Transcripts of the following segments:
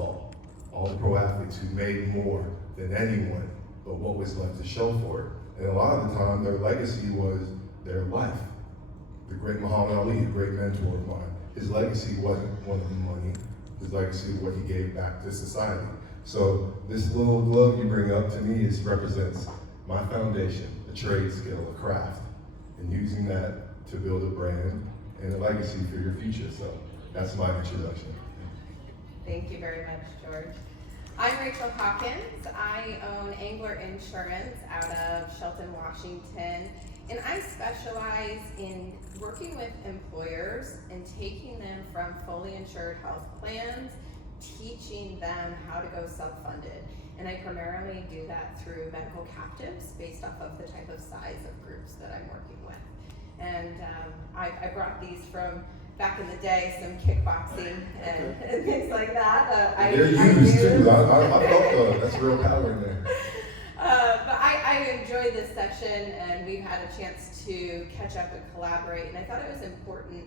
all the pro athletes who made more than anyone, but what was left to show for it. And a lot of the time, their legacy was their life. The great Muhammad Ali, a great mentor of mine, his legacy wasn't one of the money. His legacy was what he gave back to society. So this little glove you bring up to me represents my foundation, a trade skill, a craft, and using that to build a brand and a legacy for your future. So that's my introduction. Thank you very much, George. I'm Rachel Hawkins. I own Angler Insurance out of Shelton, Washington, and I specialize in working with employers and taking them from fully insured health plans, teaching them how to go self-funded. And I primarily do that through medical captives based off of the type of size of groups that I'm working with. And I brought these from back in the day, some kickboxing and things like that. They're used too. I felt that's real power in there. But I enjoyed this session, and we've had a chance to catch up and collaborate. And I thought it was important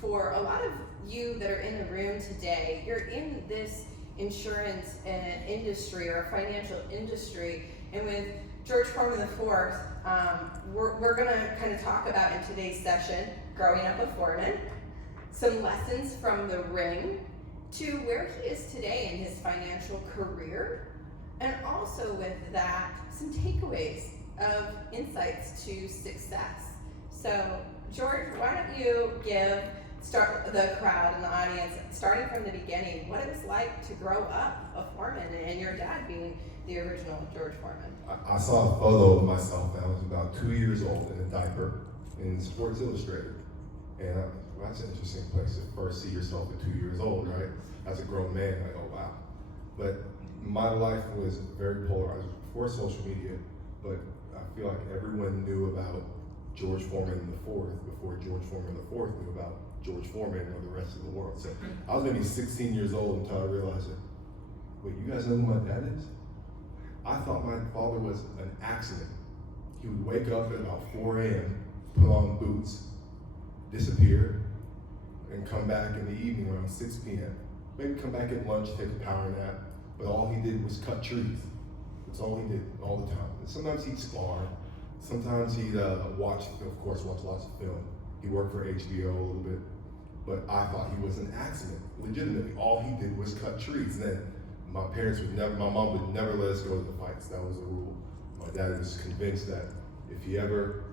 for a lot of you that are in the room today. You're in this insurance industry or financial industry, and with George Foreman IV, we're going to kind of talk about in today's session growing up with Foreman, some lessons from the ring to where he is today in his financial career, and also with that, some takeaways of insights to success. So, George, why don't you start the crowd and the audience, starting from the beginning, what it was like to grow up a Foreman and your dad being the original George Foreman. I saw a photo of myself when I was about 2 years old in a diaper in Sports Illustrated. And well, that's an interesting place to first see yourself at 2 years old, right? As a grown man, like, oh wow. But my life was very polarized before social media, but I feel like everyone knew about George Foreman IV before George Foreman IV knew about George Foreman or the rest of the world. So I was maybe 16 years old until I realized that, wait, you guys know who my dad is? I thought my father was an accident. He would wake up at about 4 a.m., put on boots, disappear, and come back in the evening around 6 p.m. Maybe come back at lunch, take a power nap, but all he did was cut trees. That's all he did, all the time. And sometimes he'd spar, sometimes he'd watch lots of film. He worked for HBO a little bit, but I thought he was an accident. Legitimately, all he did was cut trees. And then my mom would never let us go to the fights. That was a rule. My dad was convinced that if he ever,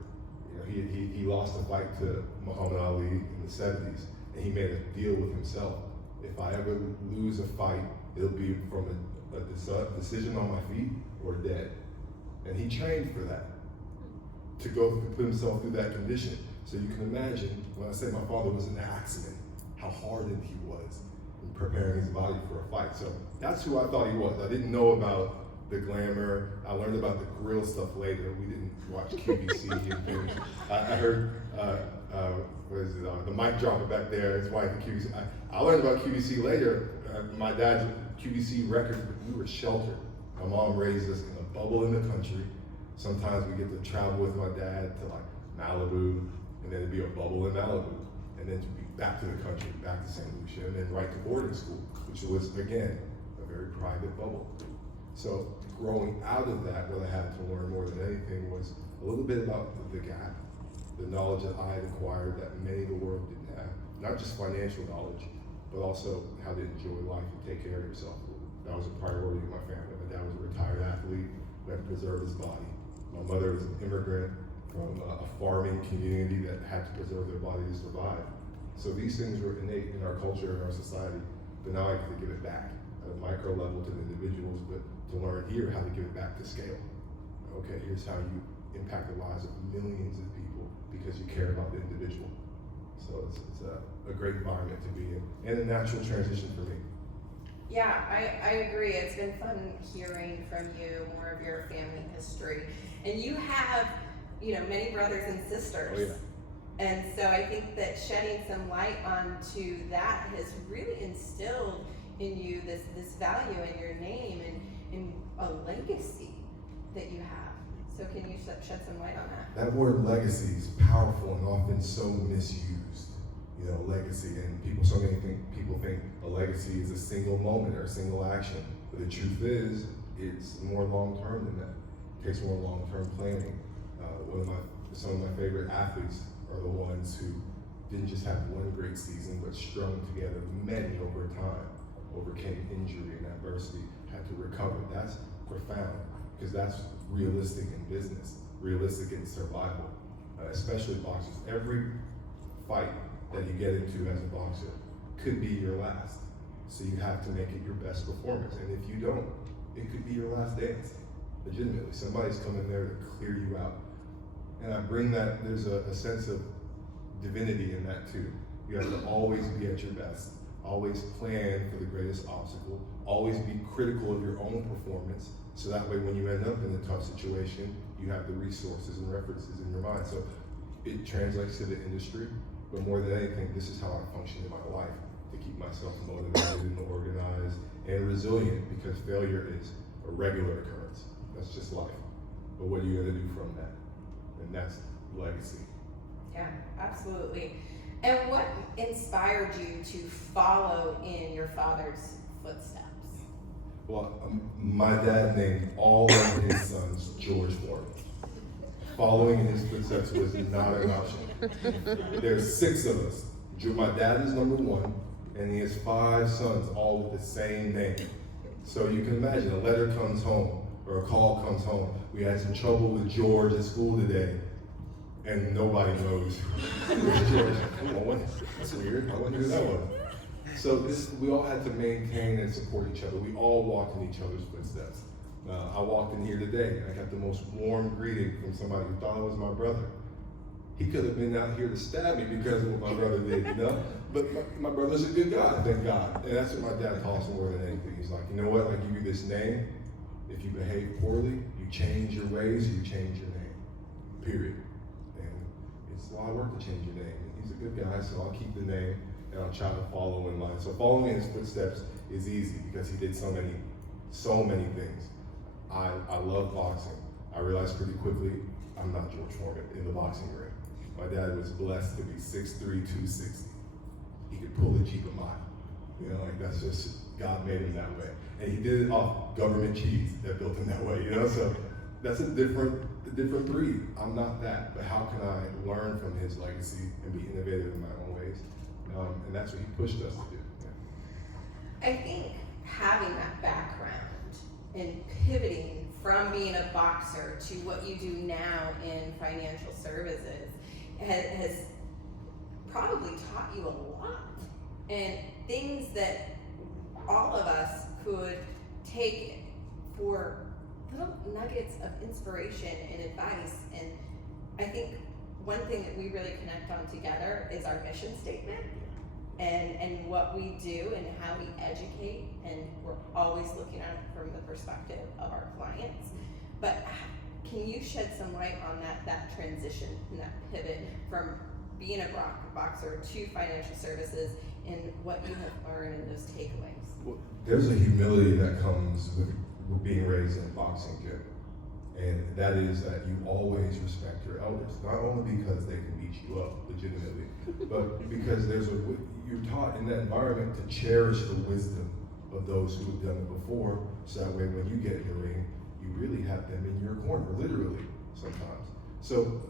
he lost a fight to Muhammad Ali in the 70s, and he made a deal with himself. If I ever lose a fight, it'll be from a decision on my feet or dead. And he trained for that, to put himself through that condition. So you can imagine, when I say my father was an accident, how hardened he was in preparing his body for a fight. So that's who I thought he was. I didn't know about the glamour. I learned about the grill stuff later. We didn't watch QVC and things. I heard, the mic dropper back there, his wife at QVC. I learned about QVC later. My dad's QVC records, we were sheltered. My mom raised us in a bubble in the country. Sometimes we get to travel with my dad to like Malibu, and then it'd be a bubble in Malibu, and then to be back to the country, back to St. Lucia, and then right to boarding school, which was, again, a very private bubble. So growing out of that, what I had to learn more than anything was a little bit about the gap, the knowledge that I had acquired that many of the world didn't have. Not just financial knowledge, but also how to enjoy life and take care of yourself. That was a priority in my family. My dad was a retired athlete who had to preserve his body. My mother was an immigrant from a farming community that had to preserve their body to survive. So these things were innate in our culture and our society, but now I have to give it back at a micro level to the individuals, but to learn here how to give it back to scale. Okay, here's how you impact the lives of millions of people because you care about the individual. So it's a great environment to be in and a natural transition for me. Yeah, I agree. It's been fun hearing from you more of your family history. And you have, many brothers and sisters. Oh, yeah. And so I think that shedding some light onto that has really instilled in you this value in your name and a legacy that you have. So can you shed some light on that? That word legacy is powerful and often so misused. legacy, and people think a legacy is a single moment or a single action. But the truth is, it's more long term than that. It takes more long term planning. Some of my favorite athletes are the ones who didn't just have one great season, but strung together many over time, overcame injury and adversity, had to recover. That's profound, because that's realistic in business, realistic in survival, especially boxers. Every fight that you get into as a boxer could be your last. So you have to make it your best performance. And if you don't, it could be your last dance. Legitimately, somebody's coming there to clear you out. And I bring that, there's a sense of divinity in that too. You have to always be at your best, always plan for the greatest obstacle, always be critical of your own performance, so that way when you end up in a tough situation, you have the resources and references in your mind. So it translates to the industry, but more than anything, this is how I function in my life, to keep myself motivated and organized and resilient, because failure is a regular occurrence. That's just life. But what are you gonna do from that? And that's legacy. Yeah, absolutely. And what inspired you to follow in your father's footsteps? Well, my dad named all of his sons George Foreman. Following in his footsteps was not an option. There's 6 of us. My dad is number 1, and he has 5 sons, all with the same name. So you can imagine, a letter comes home, or a call comes home. We had some trouble with George at school today, and nobody knows who's George. Come on, that's weird. I wonder who that was. So we all had to maintain and support each other. We all walked in each other's footsteps. I walked in here today, and I got the most warm greeting from somebody who thought I was my brother. He could have been out here to stab me because of what my brother did, But my brother's a good guy, thank God. And that's what my dad calls more than anything. He's like, you know what, I give you this name. If you behave poorly, you change your ways, you change your name, period. And it's a lot of work to change your name. And he's a good guy, so I'll keep the name and I'll try to follow in line. So following in his footsteps is easy because he did so many things. I love boxing. I realized pretty quickly, I'm not George Foreman in the boxing ring. My dad was blessed to be 6'3", 260. He could pull a Jeep a mile. That's just, God made him that way. And he did it off government cheese that built him that way, So that's a different breed. I'm not that, but how can I learn from his legacy and be innovative in my own ways? And that's what he pushed us to do. Yeah. I think having that background and pivoting from being a boxer to what you do now in financial services has probably taught you a lot, and things that all of us could take for little nuggets of inspiration and advice. And I think one thing that we really connect on together is our mission statement and what we do and how we educate, and we're always looking at it from the perspective of our clients. But can you shed some light on that transition and that pivot from being a boxer to financial services and what you have learned in those takeaways? Well, there's a humility that comes with being raised in a boxing gym. And that is that you always respect your elders, not only because they can beat you up legitimately, but because you're taught in that environment to cherish the wisdom of those who have done it before, so that way when you get in the ring, you really have them in your corner, literally, sometimes. So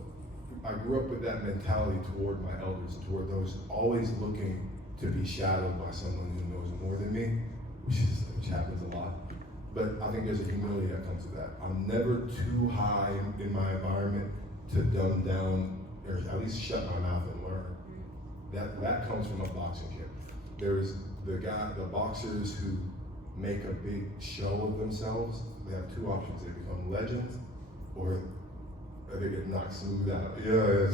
I grew up with that mentality toward my elders, toward those always looking to be shadowed by someone who knows more than me, which happens a lot. But I think there's a humility that comes with that. I'm never too high in my environment to dumb down, or at least shut my mouth and learn. That comes from a boxing gym. There's the boxers who make a big show of themselves. They have 2 options: they become legends, or they get knocked smooth out. You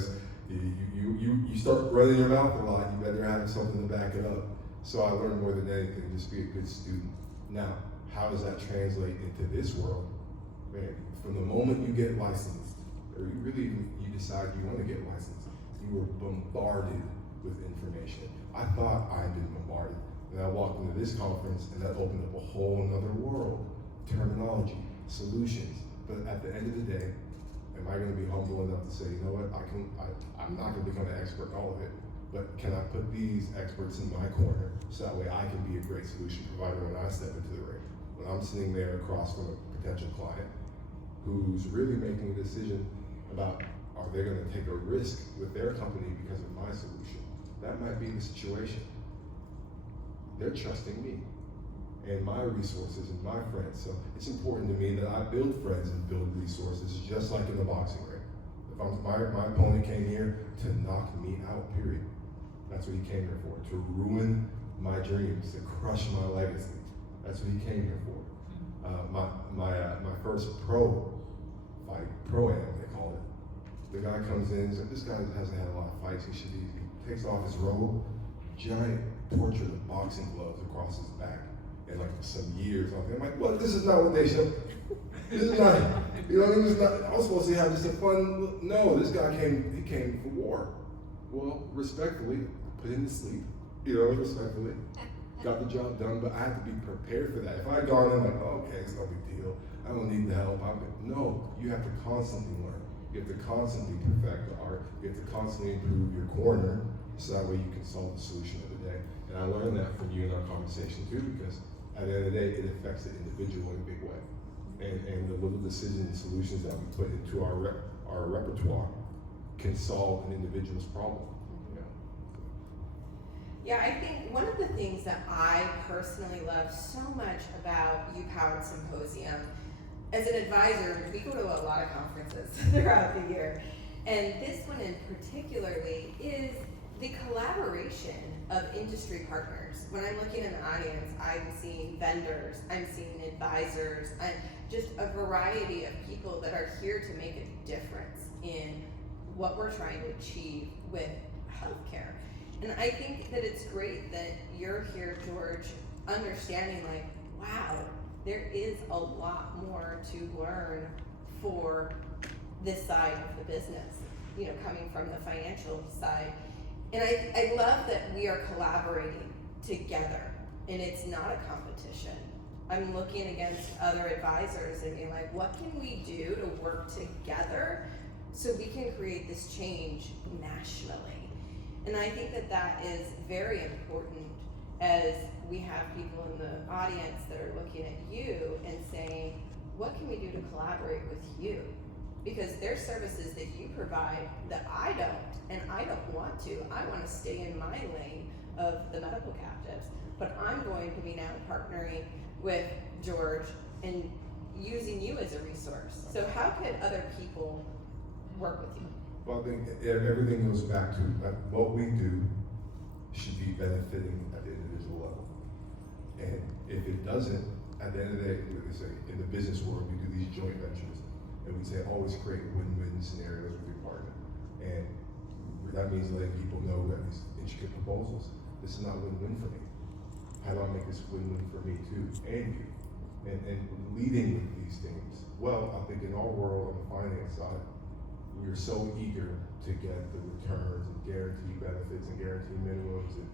start running your mouth a lot, you better have something to back it up. So I learned more than anything, just be a good student. Now, how does that translate into this world? Man, from the moment you get licensed, or you decide you want to get licensed, you were bombarded with information. I thought I had been bombarded, and I walked into this conference, and that opened up a whole nother world, terminology, solutions. But at the end of the day, am I going to be humble enough to say, you know what, I'm not going to become an expert in all of it, but can I put these experts in my corner so that way I can be a great solution provider when I step into the ring? When I'm sitting there across from a potential client who's really making a decision about are they going to take a risk with their company because of my solution? That might be the situation. They're trusting me and my resources and my friends. So it's important to me that I build friends and build resources, just like in the boxing ring. If my opponent came here to knock me out, period. That's what he came here for, to ruin my dreams, to crush my legacy. That's what he came here for. My first pro fight, pro-am they call it. The guy comes in, he's like, this guy hasn't had a lot of fights, he takes off his robe, giant portrait of boxing gloves across his back, and like some years on it. I'm like, what? This is not what they show. This is not, he was not, I was supposed to have just a fun, no, this guy came for war. Well, respectfully, put him to sleep, respectfully. Got the job done, but I had to be prepared for that. If I had gone in like, oh, okay, it's no big deal, I don't need the help. No, you have to constantly learn. You have to constantly perfect the art. You have to constantly improve your corner, so that way you can solve the solution of the day. And I learned that from you in our conversation too, because at the end of the day, it affects the individual in a big way. And the little decisions and solutions that we put into our repertoire can solve an individual's problem. Yeah, I think one of the things that I personally love so much about U-Powered Symposium, as an advisor, we go to a lot of conferences throughout the year, and this one in particularly is the collaboration of industry partners. When I'm looking in the audience, I'm seeing vendors, I'm seeing advisors, I'm just a variety of people that are here to make a difference in what we're trying to achieve with healthcare. And I think that it's great that you're here, George, understanding like, wow, there is a lot more to learn for this side of the business, coming from the financial side. And I love that we are collaborating together, and it's not a competition. I'm looking against other advisors and being like, what can we do to work together so we can create this change nationally? And I think that that is very important as we have people in the audience that are looking at you and saying, what can we do to collaborate with you? Because there's services that you provide that I don't, and I don't want to. I want to stay in my lane of the medical captives, but I'm going to be now partnering with George and using you as a resource. So how could other people work with you? Well, I think everything goes back to what we do should be benefiting at the individual level. And if it doesn't, at the end of the day, we say in the business world, we do these joint ventures, and we say always create win-win scenarios with your partner. And that means letting people know that these intricate proposals, this is not win-win for me. How do I make this win-win for me too, and you? And leading with these things. Well, I think in our world on the finance side, we're so eager to get the returns and guarantee benefits and guarantee minimums and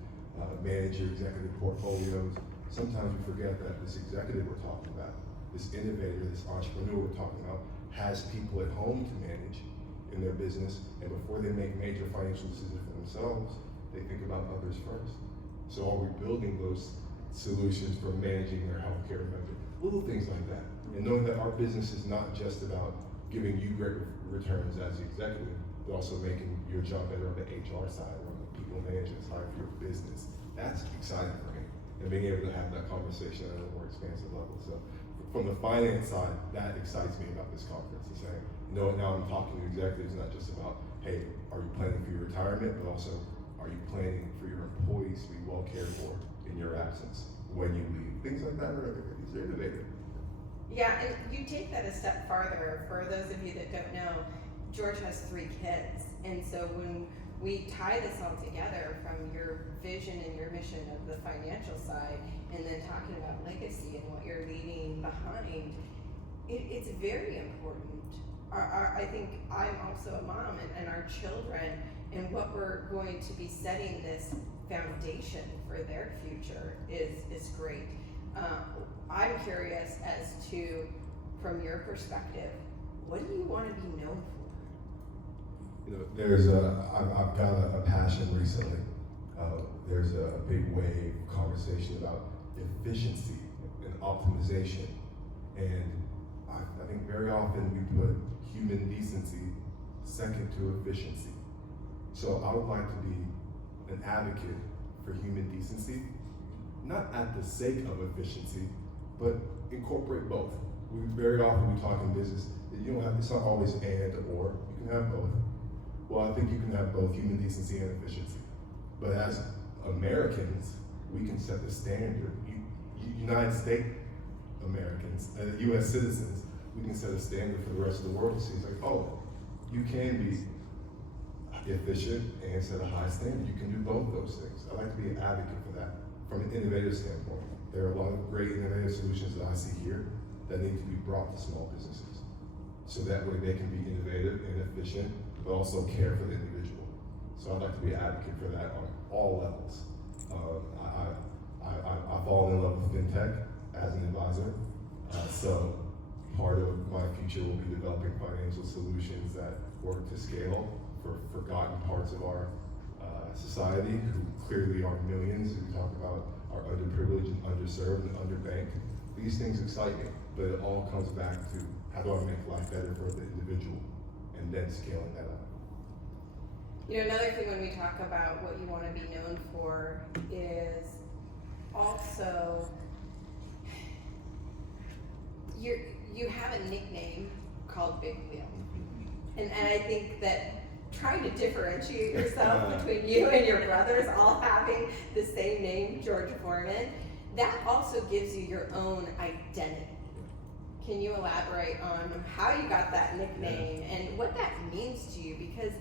manage your executive portfolios. Sometimes we forget that this executive we're talking about, this innovator, this entrepreneur we're talking about, has people at home to manage in their business, and before they make major financial decisions for themselves, they think about others first. So are we building those solutions for managing their healthcare budget? Little things like that. And knowing that our business is not just about giving you great returns as the executive, but also making your job better on the HR side, or on the people management side of your business. That's exciting for me. And being able to have that conversation at a more expansive level. So from the finance side, that excites me about this conference. Is saying, now I'm talking to executives, not just about, hey, are you planning for your retirement, but also, are you planning for your employees to be well cared for in your absence when you leave? Things like that are innovative. Yeah, and you take that a step farther. For those of you that don't know, George has 3 kids. And so when we tie this all together from your vision and your mission of the financial side, and then talking about legacy and what you're leaving behind, it's very important. I think I'm also a mom, and our children, and what we're going to be setting this foundation for their future is great. I'm curious as to, from your perspective, what do you want to be known for? I've got a passion recently There's a big wave conversation about efficiency and optimization. And I think very often we put human decency second to efficiency. So I would like to be an advocate for human decency, not at the sake of efficiency, but incorporate both. Very often we talk in business that you don't have, it's not always and or, you can have both. Well, I think you can have both human decency and efficiency. But as Americans, we can set the standard. United States Americans, US citizens, we can set a standard for the rest of the world to see. It's like, oh, you can be efficient and set a high standard. You can do both those things. I like to be an advocate for that from an innovative standpoint. There are a lot of great innovative solutions that I see here that need to be brought to small businesses. So that way they can be innovative and efficient, but also care for the individual. So I'd like to be an advocate for that on all levels. I've fallen in love with fintech as an advisor. So part of my future will be developing financial solutions that work to scale for forgotten parts of our society, who clearly are millions. We talk about are underprivileged and underserved and underbanked. These things excite me, but it all comes back to how do I make life better for the individual, and then scaling that up. You know, another thing when we talk about what you want to be known for is also you have a nickname called Big Wheel. And I think that trying to differentiate yourself between you and your brothers all having the same name, George Foreman, that also gives you your own identity. Can you elaborate on how you got that nickname and what that means to you? Because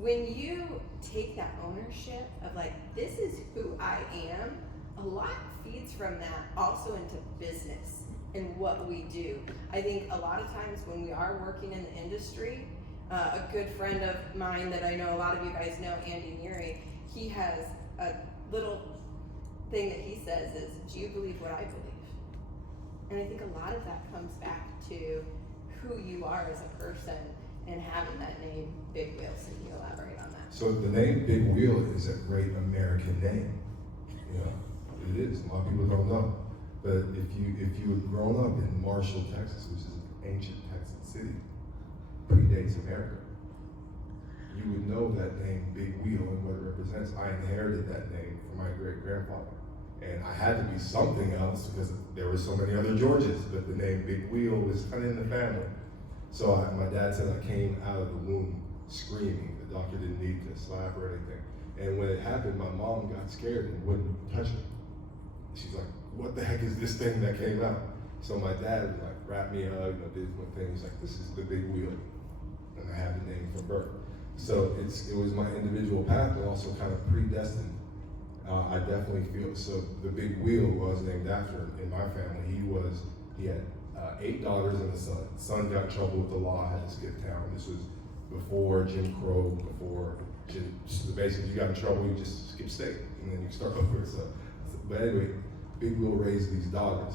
when you take that ownership of like, this is who I am, a lot feeds from that also into business and what we do. I think a lot of times when we are working in the industry, a good friend of mine that I know a lot of you guys know, Andy Neary, he has a little thing that he says is, do you believe what I believe? And I think a lot of that comes back to who you are as a person and having that name, Big Wheel. So can you elaborate on that? So the name Big Wheel is a great American name. You know, it is. A lot of people don't know. But if you had grown up in Marshall, Texas, which is an ancient Texan city, predates America, you would know that name Big Wheel and what it represents. I inherited that name from my great-grandfather. And I had to be something else because there were so many other Georges, but the name Big Wheel was kind of in the family. So my dad said I came out of the womb screaming. The doctor didn't need to slap or anything. And when it happened, my mom got scared and wouldn't touch it. She's like, what the heck is this thing that came out? So my dad was like, wrapped me up, did one thing. He's like, this is the Big Wheel. And I have the name from birth. So it was my individual path, but also kind of predestined. I definitely feel, so the Big Wheel was named after him in my family. He had 8 daughters and a son. Son got in trouble with the law, had to skip town. This was before Jim Crow, so basically you got in trouble, you just skip state, and then you start over. But anyway, Big Wheel raised these daughters.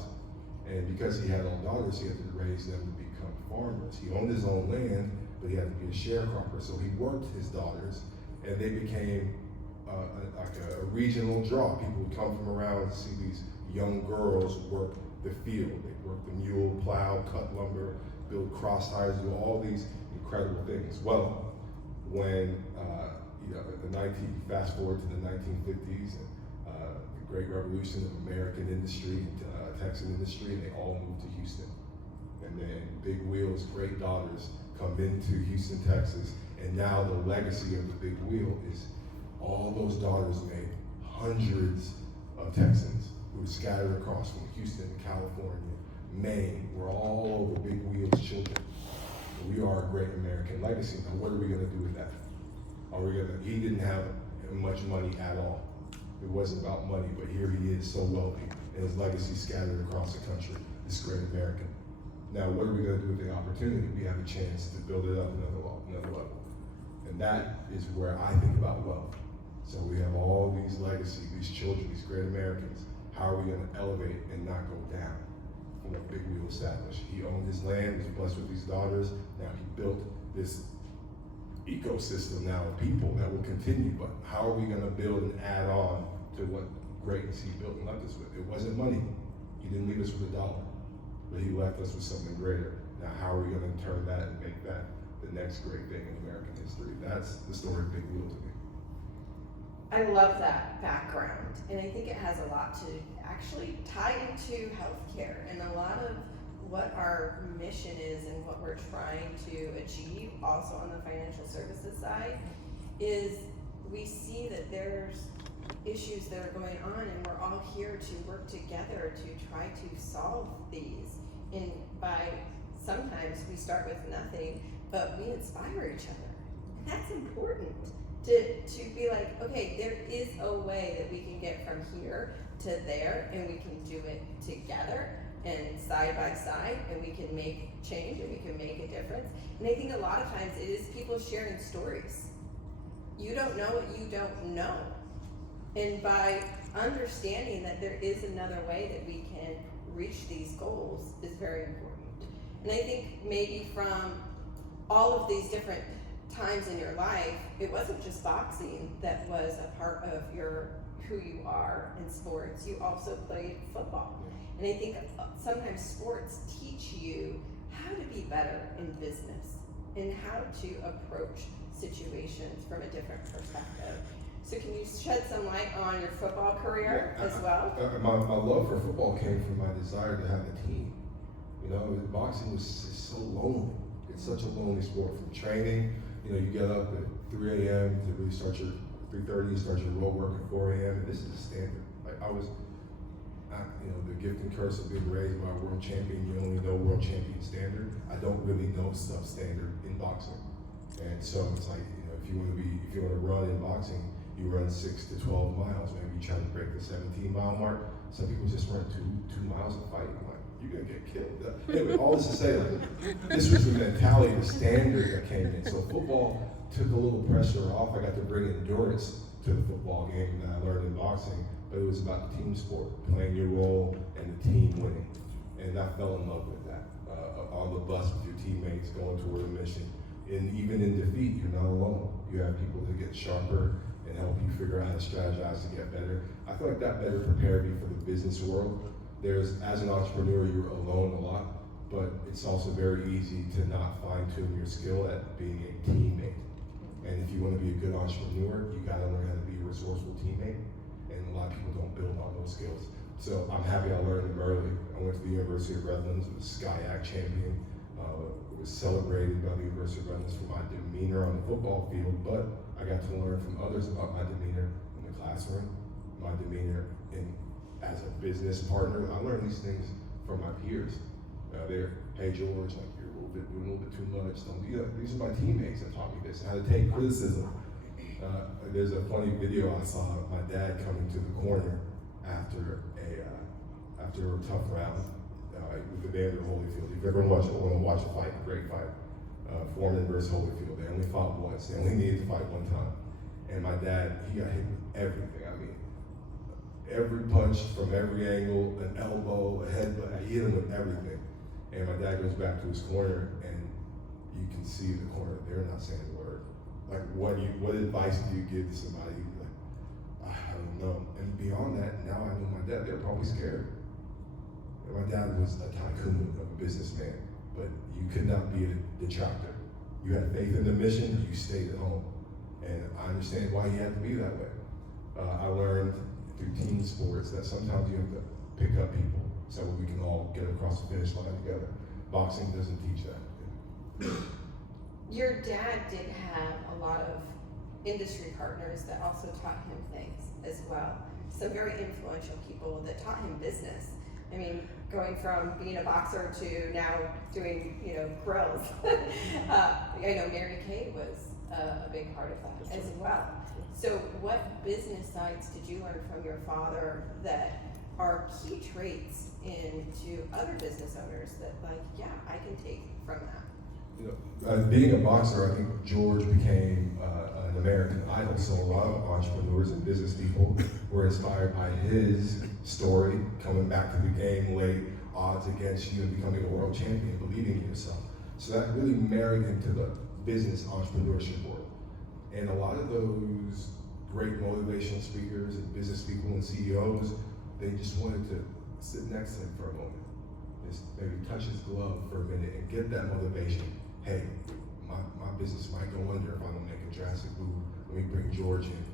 And because he had all daughters, he had to raise them to become farmers. He owned his own land, but he had to be a sharecropper. So he worked his daughters, and they became like a regional draw. People would come from around to see these young girls work the field. They'd work the mule, plow, cut lumber, build cross ties, do all these incredible things. Well, when fast forward to the 1950s and the great revolution of American industry, Texan industry, and they all moved to Houston. And then Big Wheel's great daughters come into Houston, Texas, and now the legacy of the Big Wheel is all those daughters made hundreds of Texans who were scattered across from Houston, California, Maine. We're all over Big Wheel's children. We are a great American legacy. Now, what are we going to do with that? He didn't have much money at all. It wasn't about money, but here he is, so wealthy, and his legacy scattered across the country, this great American. Now, what are we going to do with the opportunity? We have a chance to build it up another level. And that is where I think about wealth. So we have all these legacies, these children, these great Americans. How are we going to elevate and not go down from what Big Wheel established? He owned his land, was blessed with these daughters. Now he built this ecosystem now of people that will continue, but how are we gonna build and add on to what greatness he built and left us with? It wasn't money. He didn't leave us with $1, but he left us with something greater. Now, how are we gonna turn that and make that the next great thing in American history? That's the story of Big Wheel to me. I love that background, and I think it has a lot to actually tie into healthcare and a lot of what our mission is and what we're trying to achieve also on the financial services side is we see that there's issues that are going on and we're all here to work together to try to solve these. And by sometimes we start with nothing, but we inspire each other. And that's important to be like, okay, there is a way that we can get from here to there and we can do it together and side by side, and we can make change and we can make a difference. And I think a lot of times it is people sharing stories. You don't know what you don't know. And by understanding that there is another way that we can reach these goals is very important. And I think maybe from all of these different times in your life, it wasn't just boxing that was a part of who you are in sports. You also played football. And I think sometimes sports teach you how to be better in business and how to approach situations from a different perspective. So can you shed some light on your football career as well? My love for football came from my desire to have a team. You know, boxing was so lonely. It's such a lonely sport. From training, you know, you get up at 3 a.m. to really start your 3:30, you start your road work at 4 a.m. And this is the standard. Like you know, the gift and curse of being raised by a world champion. You only know world champion standard. I don't really know substandard in boxing. And so it's like, you know, if you want to run in boxing, you run 6 to 12 miles. Maybe you try to break the 17-mile mark. Some people just run two miles a fight. I'm like, you're gonna get killed. Anyway, all this to say, like, this was the mentality, the standard that came in. So football took a little pressure off. I got to bring endurance to the football game that I learned in boxing, but it was about the team sport, playing your role and the team winning. And I fell in love with that. On the bus with your teammates, going toward a mission. And even in defeat, you're not alone. You have people that get sharper and help you figure out how to strategize to get better. I feel like that better prepared me for the business world. As an entrepreneur, you're alone a lot, but it's also very easy to not fine-tune your skill at being a teammate. And if you want to be a good entrepreneur, you gotta learn how to be a resourceful teammate. And a lot of people don't build on those skills. So I'm happy I learned them early. I went to the University of Redlands, was SCIAC champion. Was celebrated by the University of Redlands for my demeanor on the football field, but I got to learn from others about my demeanor in the classroom, my demeanor as a business partner. I learned these things from my peers. Hey George, like you're doing a little bit too much. These are my teammates that taught me this, how to take criticism. There's a funny video I saw of my dad coming to the corner after a tough round. With the Vander Holyfield. If you ever want to watch a fight, a great fight, Foreman versus Holyfield, they only fought once. They only needed to fight one time. And my dad, he got hit with everything. I mean, every punch from every angle, an elbow, a headbutt, I hit him with everything. And my dad goes back to his corner, and you can see the corner, they're not saying a word. Like, what advice do you give to somebody? Like, I don't know. And beyond that, now I know my dad, they're probably scared. My dad was a tycoon of a businessman, but you could not be a detractor. You had faith in the mission, you stayed at home. And I understand why he had to be that way. I learned through team sports that sometimes you have to pick up people so we can all get across the finish line together. Boxing doesn't teach that. Your dad did have a lot of industry partners that also taught him things as well. Some very influential people that taught him business. I mean, going from being a boxer to now doing, grills. I know Mary Kay was a big part of that as well. So what business sides did you learn from your father that are key traits into other business owners that I can take from that? Being a boxer, I think George became an American idol. So a lot of entrepreneurs and business people were inspired by his story, coming back to the game late, odds against you, and becoming a world champion, believing in yourself. So that really married him to the business entrepreneurship world. And a lot of those great motivational speakers and business people and CEOs, they just wanted to sit next to him for a moment. Just maybe touch his glove for a minute and get that motivation. Hey, my business might go under if I don't make a drastic move. Let me bring George in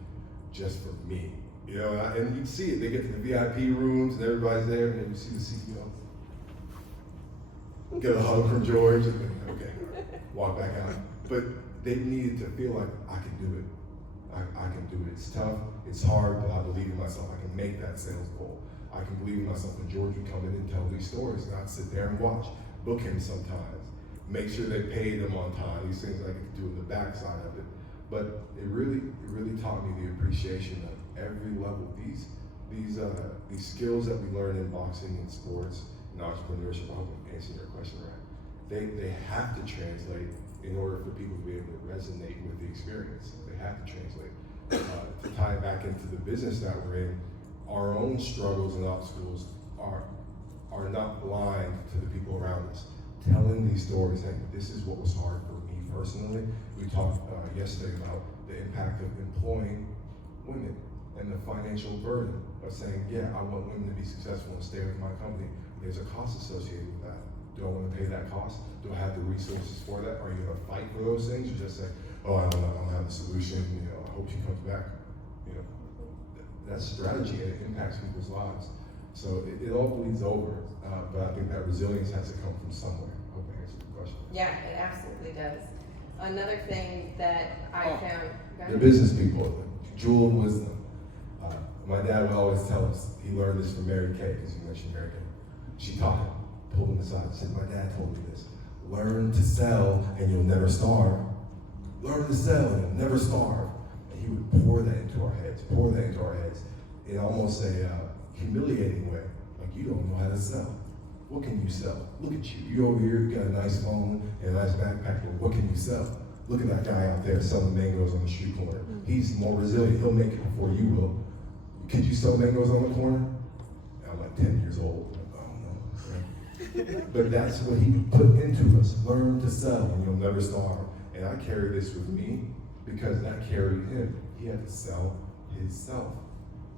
just for me. You know, and you see it. They get to the VIP rooms and everybody's there, and then you see the CEO. Get a hug from George, and then, okay, walk back out. But they needed to feel like, I can do it. I can do it. It's tough, it's hard, but I believe in myself. I can make that sales goal. I can believe in myself. And George would come in and tell these stories, and I'd sit there and watch. Book him sometimes. Make sure they paid him on time. These things I could do in the backside of it. But it really taught me the appreciation of every level. These skills that we learn in boxing and sports and entrepreneurship, I hope I'm answering your question right. They have to translate in order for people to be able to resonate with the experience. They have to translate. To tie it back into the business that we're in, our own struggles and obstacles are not blind to the people around us. Telling these stories, like, this is what was hard for me personally. We talked yesterday about the impact of employing women and the financial burden of saying, yeah, I want women to be successful and stay with my company. There's a cost associated with that. Do I want to pay that cost? Do I have the resources for that? Are you going to fight for those things, or just say, oh, I don't have the solution, you know, I hope she comes back? You know, that's strategy, and it impacts people's lives. So it all bleeds over, but I think that resilience has to come from somewhere. I hope I answered the question. Yeah, it absolutely does. Another thing that I found... The business people, jewel of wisdom. My dad would always tell us, he learned this from Mary Kay, because you mentioned Mary Kay. She taught him, pulled him aside, and said, my dad told me this. Learn to sell and you'll never starve. Learn to sell and you'll never starve. And he would pour that into our heads, in almost a humiliating way. Like, you don't know how to sell. What can you sell? Look at you. You over here, you got a nice phone and a nice backpack. Well, what can you sell? Look at that guy out there selling mangoes on the street corner. He's more resilient. He'll make it before you will. Could you sell mangoes on the corner? I'm like 10 years old. But that's what he put into us. Learn to sell and you'll never starve. And I carry this with me because that carried him. He had to sell himself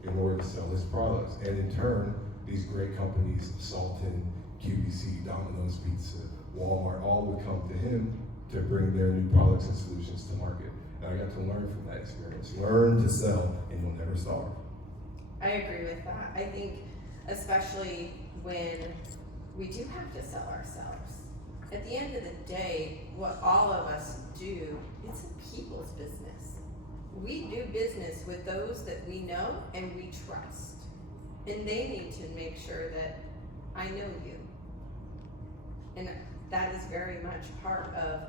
in order to sell his products. And in turn, these great companies, Salton, QVC, Domino's Pizza, Walmart, all would come to him to bring their new products and solutions to market. And I got to learn from that experience. Learn to sell and you'll never starve. I agree with that. I think especially when we do have to sell ourselves. At the end of the day, what all of us do, it's a people's business. We do business with those that we know and we trust. And they need to make sure that I know you. And that is very much part of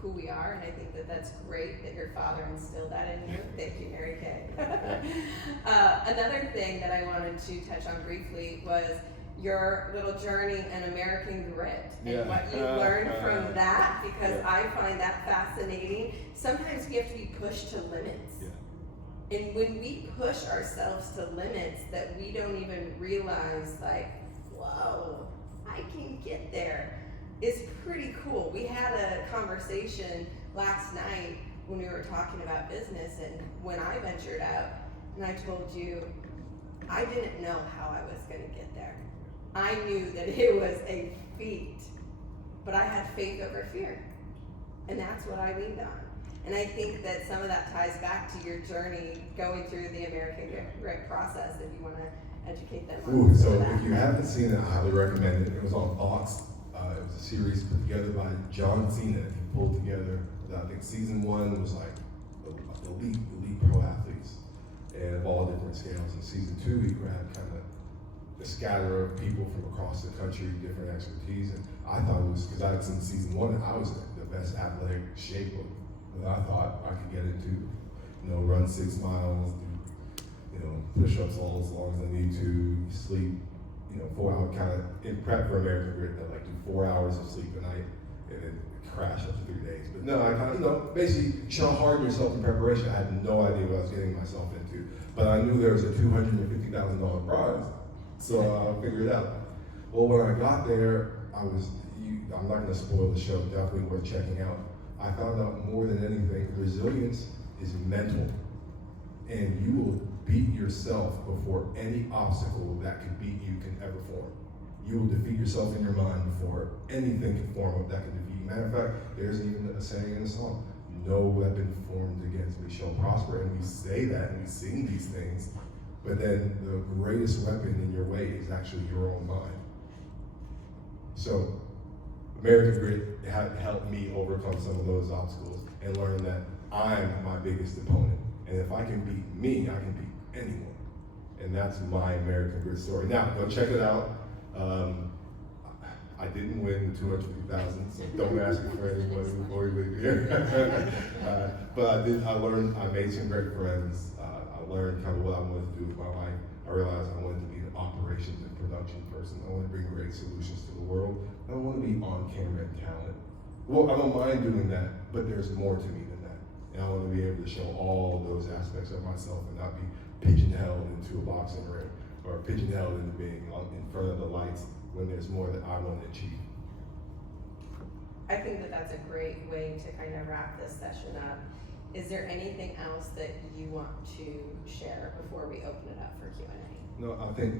who we are, and I think that that's great that your father instilled that in you. Thank you, Mary Kay. Another thing that I wanted to touch on briefly was your little journey in American Grit and what you learned from that, because I find that fascinating. Sometimes we have to be pushed to limits. And when we push ourselves to limits that we don't even realize, like, whoa, I can get there, is pretty cool. We had a conversation last night when we were talking about business, and when I ventured out, and I told you, I didn't know how I was gonna get there. I knew that it was a feat, but I had faith over fear. And that's what I leaned on. And I think that some of that ties back to your journey going through the American Grit process, if you want to educate them on so that. If you haven't seen it, I highly recommend it. It was on Fox. It was a series put together by John Cena. He pulled together, I think season 1 was like elite pro athletes, and of all different scales. And season 2, he grabbed kind of the scatter of people from across the country, different expertise. And I thought it was, because I had seen season 1, I was in the best athletic shape that I thought I could get into. Run 6 miles, do, push-ups all as long as I need to, sleep, 4 hour kind of in prep for American Grit, I like do 4 hours of sleep a night and then crash after 3 days. But no, I kind of, basically show hard yourself in preparation. I had no idea what I was getting myself into, but I knew there was a $250,000 prize, so I figured it out. Well, when I got there, I'm not going to spoil the show, definitely worth checking out. I found out more than anything, resilience is mental. And you will beat yourself before any obstacle that could beat you can ever form. You will defeat yourself in your mind before anything can form up that can defeat you. Matter of fact, there's even a saying in the song, no weapon formed against me shall prosper. And we say that and we sing these things, but then the greatest weapon in your way is actually your own mind. So American Grit helped me overcome some of those obstacles and learn that I'm my biggest opponent. And if I can beat me, I can beat anyone. And that's my American Grit story. Now, go check it out. I didn't win the $250,000, so don't ask me for any money before we leave here. But I learned, I made some great friends. I learned kind of what I wanted to do with my life. I realized I wanted to be an operations and production person. I want to bring great solutions to the world. I don't want to be on camera and talent. Well, I don't mind doing that, but there's more to me than that. And I want to be able to show all those aspects of myself and not be pigeonholed into a boxing ring or pigeonholed into being in front of the lights when there's more that I want to achieve. I think that that's a great way to kind of wrap this session up. Is there anything else that you want to share before we open it up for Q&A? No, I think,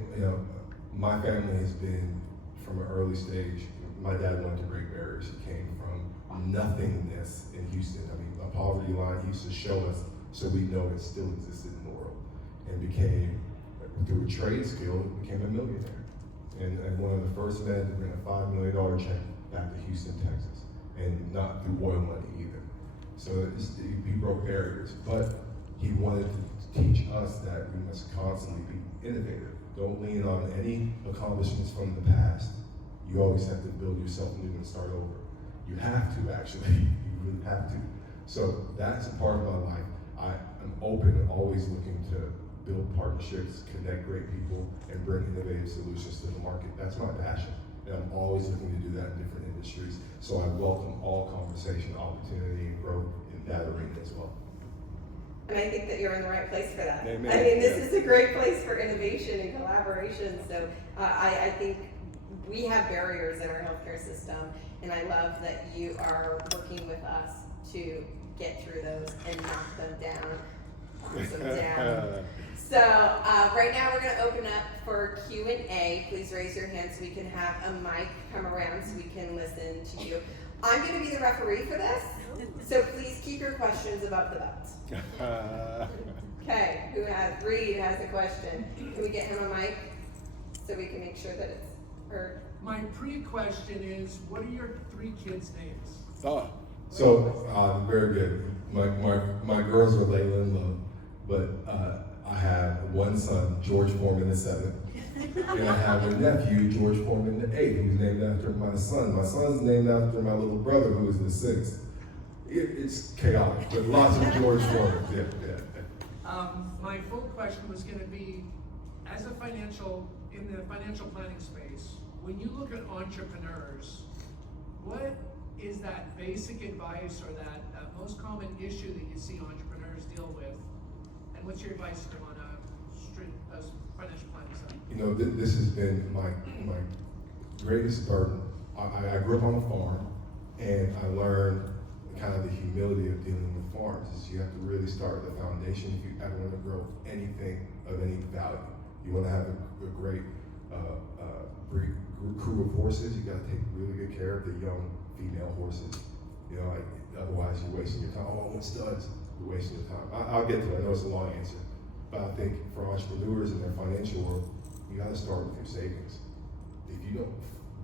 my family has been, from an early stage, my dad went to Great Barriers. He came from nothingness in Houston. I mean, a poverty line. He used to show us so we know it still existed in the world. And became, through a trade skill, became a millionaire. And one of the first men to bring a $5 million check back to Houston, Texas. And not through oil money either. So he broke barriers. But he wanted to teach us that we must constantly be innovative. Don't lean on any accomplishments from the past. You always have to build yourself new and start over. You have to, actually. You really have to. So that's a part of my life. I'm open and always looking to build partnerships, connect great people, and bring innovative solutions to the market. That's my passion. And I'm always looking to do that in different industries. So I welcome all conversation, opportunity, and growth in that arena as well. And I think that you're in the right place for that. Amen. I mean, this is a great place for innovation and collaboration. So I think we have barriers in our healthcare system, and I love that you are working with us to get through those and knock them down. So right now we're going to open up for Q&A. Please raise your hand so we can have a mic come around so we can listen to you. I'm going to be the referee for this, so please keep your questions above the belt. Okay, Reed has a question. Can we get him a mic so we can make sure that it's heard? My pre-question is, what are your 3 kids' names? So very good. My girls are Layla and Love, but I have one son, George Foreman the 7th, and I have a nephew, George Foreman the 8th, who's named after my son. My son's named after my little brother, who is the 6th. It's chaotic, but lots of George Foreman. Yeah. My full question was going to be, as in the financial planning space, when you look at entrepreneurs, what is that basic advice or that most common issue that you see entrepreneurs deal with? And what's your advice to them on a financial planning side? This has been my greatest burden. I grew up on a farm, and I learned kind of the humility of dealing with farms. Is you have to really start at the foundation if you ever want to grow anything of any value. You want to have a great crew of horses. You got to take really good care of the young female horses. Otherwise you're wasting your time. Oh, I want studs. You're wasting your time. I'll get to it. I know it's a long answer, but I think for entrepreneurs in their financial world, you got to start with your savings. If you don't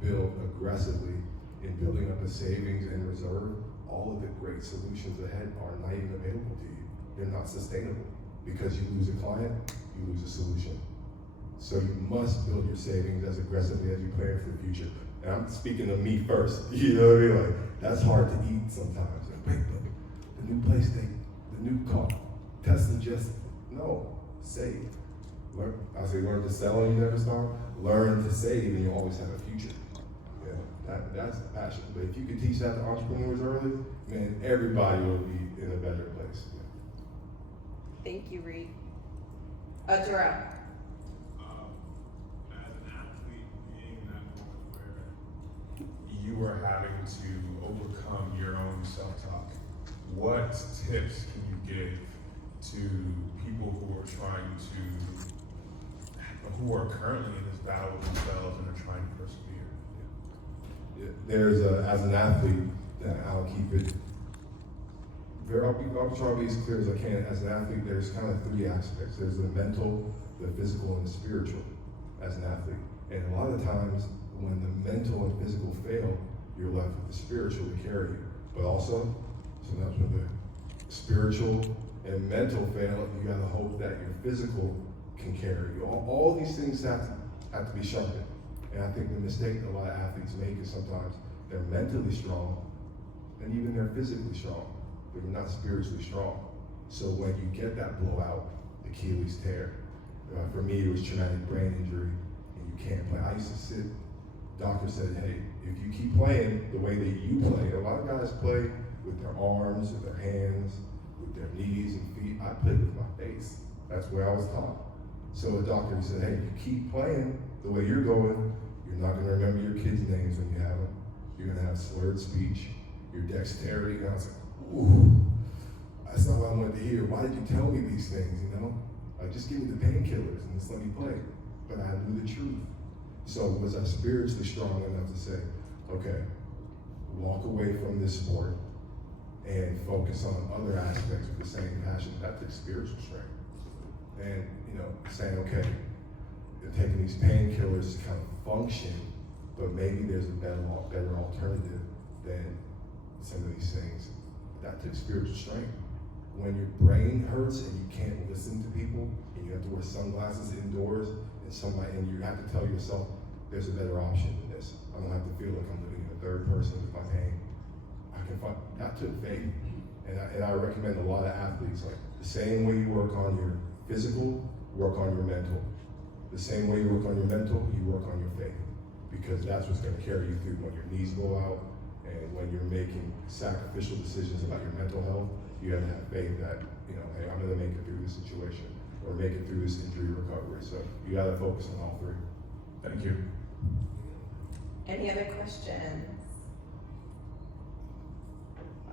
build aggressively in building up a savings and reserve, all of the great solutions ahead are not even available to you. They're not sustainable because you lose a client, you lose a solution. So you must build your savings as aggressively as you plan for the future. And I'm speaking of me first. You know what I mean? Like, that's hard to eat sometimes. Like, wait, but the new PlayStation, the new car, Tesla save. Learn to sell and you never start. Learn to save and you always have a future. That's the passion. But if you can teach that to entrepreneurs early, man, everybody will be in a better place. Thank you, Reed. Jarrell. As an athlete, being in that moment where you you are having to overcome your own self-talk, what tips can you give to people who are trying to, who are currently in this battle with themselves and are trying to persevere? There's as an athlete, I'll keep it I'll try to be as clear as I can. As an athlete, there's kind of three aspects. There's the mental, the physical, and the spiritual as an athlete. And a lot of times, when the mental and physical fail, you're left with the spiritual to carry you. But also, sometimes when the spiritual and mental fail, you gotta hope that your physical can carry you. All these things have to be sharpened. And I think the mistake that a lot of athletes make is sometimes they're mentally strong, and even they're physically strong, but you're not spiritually strong. So when you get that blowout, the Achilles tear, for me it was traumatic brain injury, and you can't play. I used to sit, doctor said, hey, if you keep playing the way that you play, a lot of guys play with their arms, with their hands, with their knees and feet. I played with my face. That's where I was taught. So the doctor said, hey, if you keep playing the way you're going, you're not gonna remember your kids' names when you have them. You're gonna have slurred speech, your dexterity. And I was like, ooh, that's not what I wanted to hear. Why did you tell me these things, you know? Like, just give me the painkillers and just let me play. But I knew the truth. So was I spiritually strong enough to say, okay, walk away from this sport and focus on other aspects with the same passion? That took spiritual strength. And, you know, saying, okay, they're taking these painkillers to kind of function, but maybe there's a better alternative than some of these things. That took spiritual strength. When your brain hurts and you can't listen to people, and you have to wear sunglasses indoors, and you have to tell yourself, there's a better option than this. I don't have to feel like I'm living in the third person with my pain. I can find, that took faith. And I recommend a lot of athletes, like the same way you work on your physical, work on your mental. The same way you work on your mental, you work on your faith. Because that's what's gonna carry you through when your knees blow out, and when you're making sacrificial decisions about your mental health. You have to have faith that, you know, hey, I'm gonna make it through this situation, or make it through this injury recovery. So you gotta focus on all three. Thank you. Any other questions?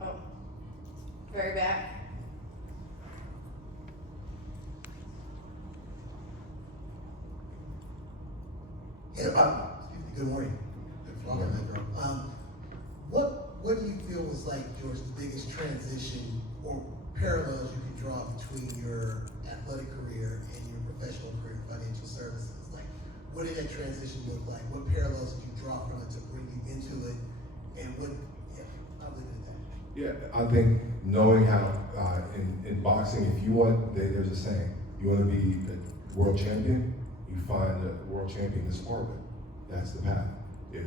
Oh, very back. Yeah, good morning. What do you feel was like your biggest transition or parallels you can draw between your athletic career and your professional career in financial services? Like, what did that transition look like? What parallels did you draw from it to bring you into it? And what, I'll leave it at that. Yeah, I think knowing how, in boxing, if you want, there's a saying, you want to be a world champion, you find a world champion to spar with. That's the path. If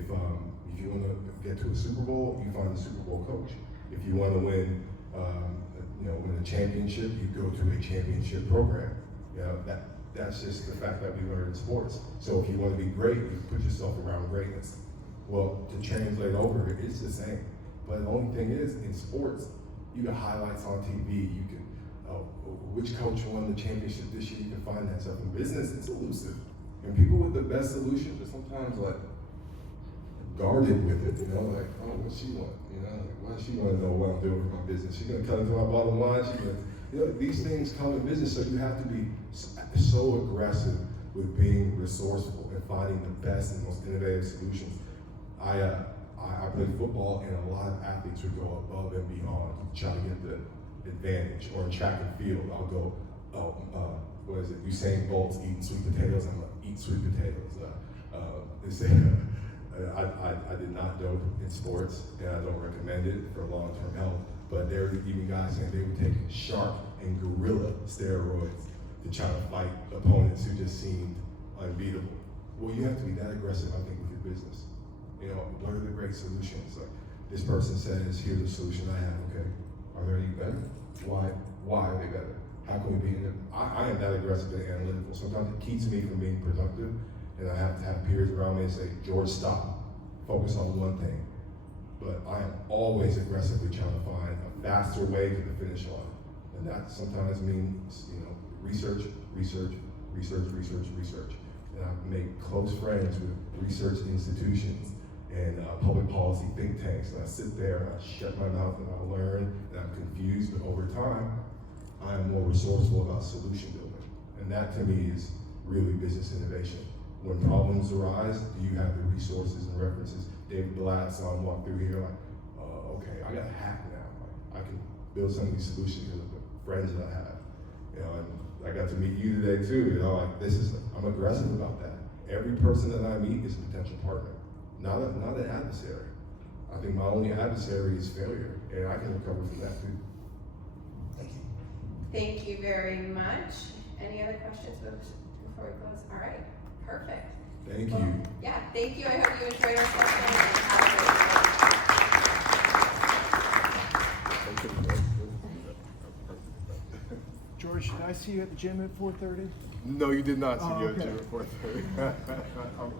you want to get to a Super Bowl, you find a Super Bowl coach. If you want to win, win a championship, you go to a championship program. You know, that's just the fact that we learn in sports. So if you want to be great, you put yourself around greatness. Well, to translate over, it's the same. But the only thing is, in sports, you got highlights on TV. You can, which coach won the championship this year? You can find that stuff. In business, it's elusive. And people with the best solutions are sometimes like guarded with it, you know, like, oh, what she want? You know, like, why does she want to know what I'm doing for my business? She's gonna cut into my bottom line. She's gonna, you know, these things come in business, so you have to be so aggressive with being resourceful and finding the best and most innovative solutions. I played football, and a lot of athletes would go above and beyond to try to get the advantage. Or in track and field, I'll go, what is it? Usain Bolt's eating sweet potatoes. I'm gonna eat sweet potatoes. I did not dope in sports, and I don't recommend it for long-term health. But there were even guys saying they would take shark and gorilla steroids to try to fight opponents who just seemed unbeatable. Well, you have to be that aggressive, I think, with your business. You know, what are the great solutions? Like, this person says, here's the solution I have, okay. Are there any better? Why are they better? How can we be in it? I am that aggressive and analytical. Sometimes it keeps me from being productive, and I have to have peers around me and say, George, stop. Focus on one thing. But I am always aggressively trying to find a faster way to the finish line. And that sometimes means, you know, research. And I've made close friends with research institutions and public policy policy think tanks, and I sit there and I shut my mouth and I learn and I'm confused, but over time, I am more resourceful about solution building. And that to me is really business innovation. When problems arise, do you have the resources and references? David Blatt saw him walk through here like, okay, I got a hack now. Like, I can build some of these solutions because of the friends that I have. You know, and I got to meet you today too. You know, like I'm aggressive about that. Every person that I meet is a potential partner, not an adversary. I think my only adversary is failure, and I can recover from that too. Thank you. Thank you very much. Any other questions before we close? All right, perfect. Thank Well, you. Yeah, thank you. I hope you enjoyed our session. And have a great day. George, did I see you at the gym at 4:30? No, you did not see Oh, me okay. at 4:30.